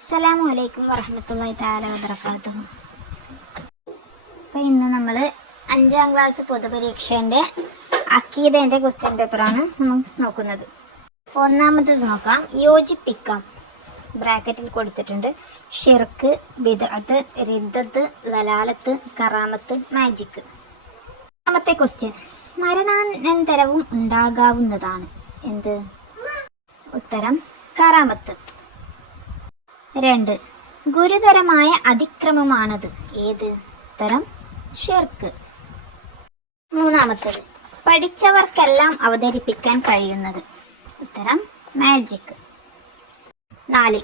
അസ്സലാമു അലൈക്കും വറഹ്മത്തുള്ളാഹി തആല വബറകാതുഹു. അപ്പോൾ ഇന്ന് നമ്മൾ 5ാം ക്ലാസ് പൊതുപരീക്ഷേൻ്റെ അക്കീദൻ്റെ ക്വസ്റ്റ്യൻ പേപ്പറാണ് നമ്മൾ നോക്കുന്നത്. ഒന്നാമത്തേത് നോക്കാം. യോജിപ്പിക്കാം. ബ്രാക്കറ്റിൽ കൊടുത്തിട്ടുണ്ട്. ഷിർക്ക്, ബിദ്അത്ത്, റിദ്ദത്ത്, ലലാലത്ത്, കറാമത്ത്, മാജിക്. ഒന്നാമത്തെ ക്വസ്റ്റ്യൻ, മരണാനന്തരവും ഉണ്ടാകാവുന്നതാണ് എന്ത്? ഉത്തരം കറാമത്ത്. 2. ഗുരുതരമായ അതിക്രമമാണത് ഏത്? ഉത്തരം ഷിർക്ക്. മൂന്നാമത്തേത്, പഠിച്ചവർക്കെല്ലാം അവതരിപ്പിക്കാൻ കഴിയുന്നത്. ഉത്തരം മാജിക്. 4.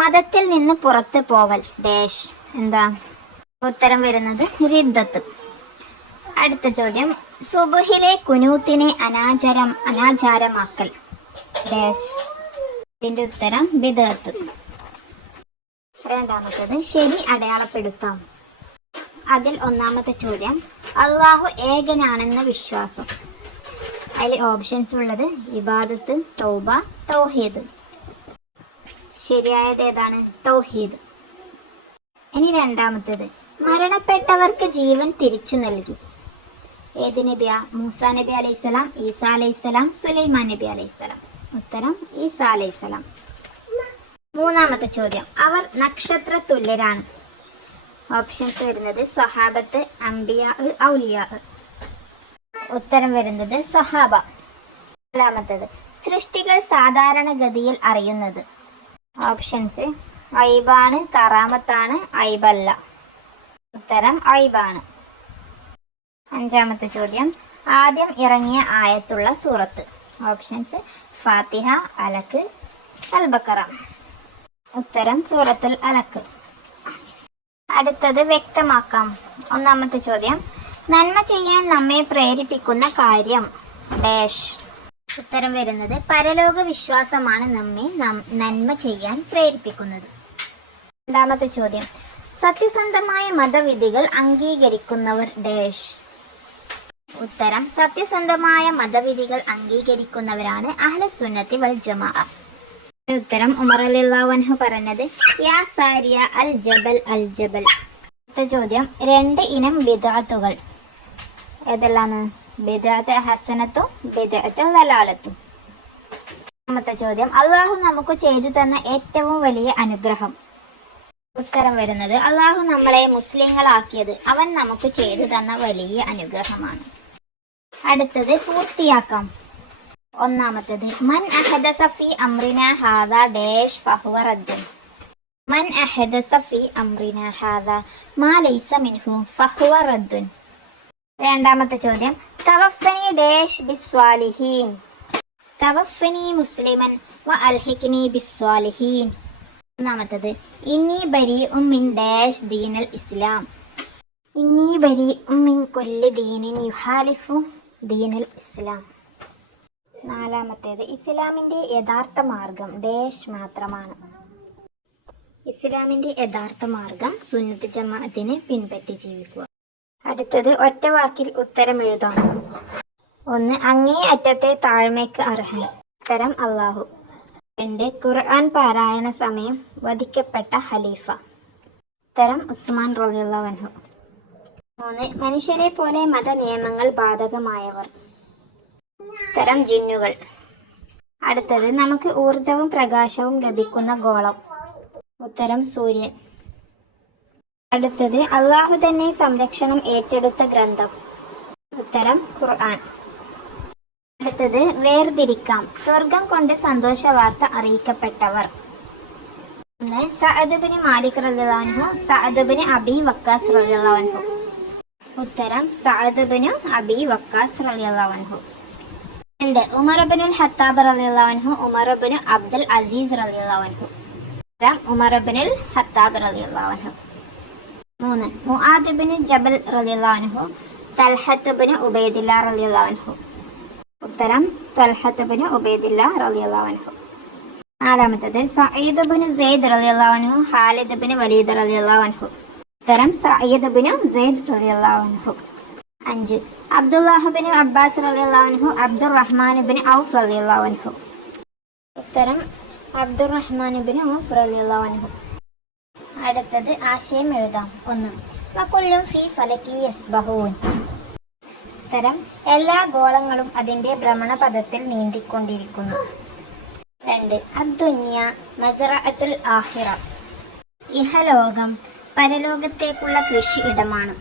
മതത്തിൽ നിന്ന് പുറത്ത് പോവൽ ഡാഷ് എന്താ? ഉത്തരം വരുന്നത് റിദ്ദത്ത്. അടുത്ത ചോദ്യം, സുബ്ഹിലെ കുനൂത്തിനെ അനാചാരമാക്കൽ ഡാഷ്. ഇതിൻ്റെ ഉത്തരം ബിദ്അത്ത്. രണ്ടാമത്തേത്, ശരി അടയാളപ്പെടുത്താം. അതിൽ ഒന്നാമത്തെ ചോദ്യം, അള്ളാഹു ഏകനാണെന്ന വിശ്വാസം. അതിൽ ഓപ്ഷൻസ് ഉള്ളത് ഇബാദത്ത്, തൗബ, തൗഹീദ്. ശരിയായത് ഏതാണ്? തൗഹീദ്. ഇനി രണ്ടാമത്തേത്, മരണപ്പെട്ടവർക്ക് ജീവൻ തിരിച്ചു നൽകി. ഏത് നബിയാ? മൂസാ നബി അലൈഹിസ്സലാം, ഈസാ അലൈഹിസ്സലാം, സുലൈമാൻ നബി അലൈഹിസ്സലാം. ഉത്തരം ഈസാ അലൈഹിസ്സലാം. മൂന്നാമത്തെ ചോദ്യം, അവർ നക്ഷത്ര തുല്യരാണ്. ഓപ്ഷൻസ് വരുന്നത് സ്വഹാബത്ത്, അംബിയാ, ഔലിയാ. ഉത്തരം വരുന്നത് സ്വഹാബ. നാലാമത്തേത്, സൃഷ്ടികൾ സാധാരണഗതിയിൽ അറിയുന്നത്. ഓപ്ഷൻസ് ഐബാണ്, കറാമത്താണ്, ഐബല്ല. ഉത്തരം ഐബാണ്. അഞ്ചാമത്തെ ചോദ്യം, ആദ്യം ഇറങ്ങിയ ആയത്തുള്ള സൂറത്ത്. ഓപ്ഷൻസ് ഫാത്തിഹ, അലക്ക്, അൽ ബഖറ. ഉത്തരം സൂറത്തുൽ അലക്ക്. അടുത്തത് വ്യക്തമാക്കാം. ഒന്നാമത്തെ ചോദ്യം, നന്മ ചെയ്യാൻ നമ്മെ പ്രേരിപ്പിക്കുന്ന കാര്യം ഡാഷ്. ഉത്തരം വരുന്നത് പരലോക വിശ്വാസമാണ് നമ്മെ നന്മ ചെയ്യാൻ പ്രേരിപ്പിക്കുന്നത്. രണ്ടാമത്തെ ചോദ്യം, സത്യസന്ധമായ മതവിധികൾ അംഗീകരിക്കുന്നവർ ഡാഷ്. ഉത്തരം സത്യസന്ധമായ മതവിധികൾ അംഗീകരിക്കുന്നവരാണ് അഹ്ലുസുന്നത്തി വൽ ജമാഅ. ഉത്തരം ഉമർ റളിയല്ലാഹു അൻഹു പറഞ്ഞത് യാ സാരിയ അൽ ജബൽ അൽ ജബൽ. അടുത്ത ചോദ്യം, 2 ഇനം ബിദ്അത്തുകൾ ഏതെല്ലാന്ന്? ബിദ്അത്ത് ഹസനത്തും ബിദ്അത്ത് ലലാലത്തും. രണ്ടാമത്തെ ചോദ്യം, അള്ളാഹു നമുക്ക് ചെയ്തു തന്ന ഏറ്റവും വലിയ അനുഗ്രഹം. ഉത്തരം വരുന്നത് അള്ളാഹു നമ്മളെ മുസ്ലിങ്ങളാക്കിയത് അവൻ നമുക്ക് ചെയ്തു തന്ന വലിയ അനുഗ്രഹമാണ്. അടുത്തത് പൂർത്തിയാക്കാം. ഒന്നാമത്തേത്, മൻ അഹദസ ഫീ അംറിനാ ഹാദാ ഡാഷ് ഫഹുവ റദ്ദുൻ. മൻ അഹദസ ഫീ അംറിനാ ഹാദാ മാ ലൈസ മിൻഹു ഫഹുവ റദ്ദുൻ. രണ്ടാമത്തെ ചോദ്യം, തവഫനി ഡാഷ് ബിസ്വാലിഹീൻ. തവഫനി മുസ്ലിമൻ വ അൽഹിഖ്നി ബിസ്വാലിഹീൻ. മൂന്നാമത്തേത്, ഇന്നി ബരീഉം മിൻ ഡാഷ് ദീനൽ ഇസ്ലാം. ഇന്നി ബരീഉം മിൻ കുല്ലി ദീനിൻ യുഹാലിഫു ദീനൽ ഇസ്ലാം. നാലാമത്തേത്, ഇസ്ലാമിൻ്റെ യഥാർത്ഥ മാർഗം ഡാഷ് മാത്രമാണ്. ഇസ്ലാമിൻ്റെ യഥാർത്ഥ മാർഗം സുന്നത്ത് ജമാഅത്തിനെ പിൻപറ്റി ജീവിക്കുക. അടുത്തത്, ഒറ്റ വാക്കിൽ ഉത്തരം എഴുതാം. 1. അങ്ങേ അറ്റത്തെ താഴ്മയ്ക്ക് അർഹൻ. ഉത്തരം അള്ളാഹു. 2. ഖുർആൻ പാരായണ സമയം വധിക്കപ്പെട്ട ഖലീഫ. ഉത്തരം ഉസ്മാൻ റളിയല്ലാഹു അൻഹു. 3. മനുഷ്യരെ പോലെ മത നിയമങ്ങൾ ബാധകമായവർ. ഉത്തരം ജിന്നുകൾ. അടുത്തത്, നമുക്ക് ഊർജവും പ്രകാശവും ലഭിക്കുന്ന ഗോളം. ഉത്തരം സൂര്യൻ. അടുത്തത്, അള്ളാഹു തന്നെ സംരക്ഷണം ഏറ്റെടുത്ത ഗ്രന്ഥം. ഉത്തരം ഖുർആൻ. അടുത്തത്, വേർതിരിക്കാം. സ്വർഗം കൊണ്ട് സന്തോഷ വാർത്ത അറിയിക്കപ്പെട്ടവർ. 1. സഅദ് ബിൻ മാലിക് റളിയല്ലാഹു അൻഹു, സഅദ് ബിൻ അബി വക്കാസ് റളിയല്ലാഹു അൻഹു. ഉത്തരം സഅദ് ബിൻ അബി വക്കാസ് റളിയല്ലാഹു അൻഹു. 2. ഉമർ ഇബ്നുൽ ഖത്താബ് റളിയല്ലാഹു അൻഹു, ഉമർ ഇബ്നു അബ്ദുൽ അസീസ് റളിയല്ലാഹു അൻഹു. ഉത്തരം ഉമർ ഇബ്നുൽ ഖത്താബ് റളിയല്ലാഹു അൻഹു. 3. മുആദ് ഇബ്നു ജബൽ റളിയല്ലാഹു അൻഹു, തൽഹത്ത് ഇബ്നു ഉബൈദില്ലാ റളിയല്ലാഹു അൻഹു. ഉത്തരം തൽഹത്ത് ഇബ്നു ഉബൈദില്ലാ റളിയല്ലാഹു അൻഹു. നാലാമത്തേത്, സഈദ് ഇബ്നു സെയ്ദ് റളിയല്ലാഹു അൻഹു, ഖാലിദ് ഇബ്നു വലീദ് റളിയല്ലാഹു അൻഹു. ഉത്തരം സഈദ് ഇബ്നു സെയ്ദ് റളിയല്ലാഹു അൻഹു. 5. അബ്ദുല്ലാഹ് ഇബ്നു അബ്ബാസ് റളിയല്ലാഹു അൻഹു, അബ്ദുർ റഹ്മാൻ ഇബ്നു ഔഫ് റളിയല്ലാഹു അൻഹു. ഉത്തരം അബ്ദുറഹ്മാൻ ഇബ്നു ഔഫ് റളിയല്ലാഹു അൻഹു. അടുത്തത് ആശയം എഴുതാം. 1. വകുല്ലും ഫീ ഫലകി യസ്ബഹൂൻ. ഉത്തരം എല്ലാ ഗോളങ്ങളും അതിന്റെ ഭ്രമണപഥത്തിൽ നീന്തിക്കൊണ്ടിരിക്കുന്നു. 2. അദ്ദുന്യ മസ്റഅത്തുൽ ആഖിറ. ഇഹലോകം പരലോകത്തേക്കുള്ള കൃഷി ഇടമാണ്.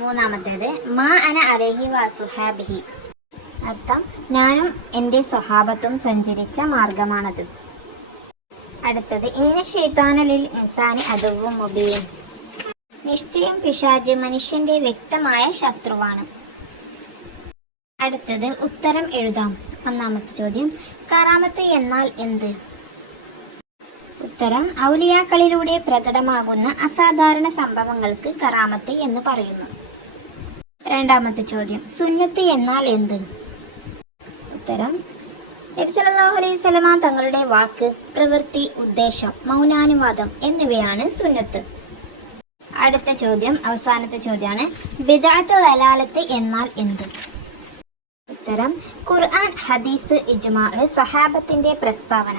3. മാ അന അലൈഹി വസുഹാബിഹി. അർത്ഥം ഞാനും എൻ്റെ സ്വഹാബത്തും സഞ്ചരിച്ച മാർഗമാണത്. അടുത്തത് ഇന്ന ശൈത്താന ലിൽ ഇൻസാനി അദുവ്വുൻ മുബീൻ. നിശ്ചയം പിശാച് മനുഷ്യന്റെ വ്യക്തമായ ശത്രുവാണ്. അടുത്തത് ഉത്തരം എഴുതാം. 1. ചോദ്യം കറാമത്ത് എന്നാൽ എന്ത്? ഉത്തരം ഔലിയാക്കളിലൂടെ പ്രകടമാകുന്ന അസാധാരണ സംഭവങ്ങൾക്ക് കറാമത്ത് എന്ന് പറയുന്നു. 2. ചോദ്യം സുന്നത്ത് എന്നാൽ എന്ത്? ഉത്തരം നബി സല്ലല്ലാഹു അലൈഹി വസല്ലമ തങ്ങളുടെ വാക്ക്, പ്രവൃത്തി, ഉദ്ദേശം, മൗനാനുവാദം എന്നിവയാണ് സുന്നത്ത്. അടുത്ത ചോദ്യം അവസാനത്തെ ചോദ്യമാണ് ബിദ്അത്ത് ദലാലത്ത് എന്നാൽ എന്ത്? ഉത്തരം ഖുർആൻ, ഹദീസ്, ഇജ്മാ, സ്വഹാബത്തിന്റെ പ്രസ്താവന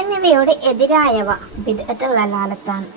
എന്നിവയോട് എതിരായവ ബിദ്അത്ത് ദലാലത്താണ്.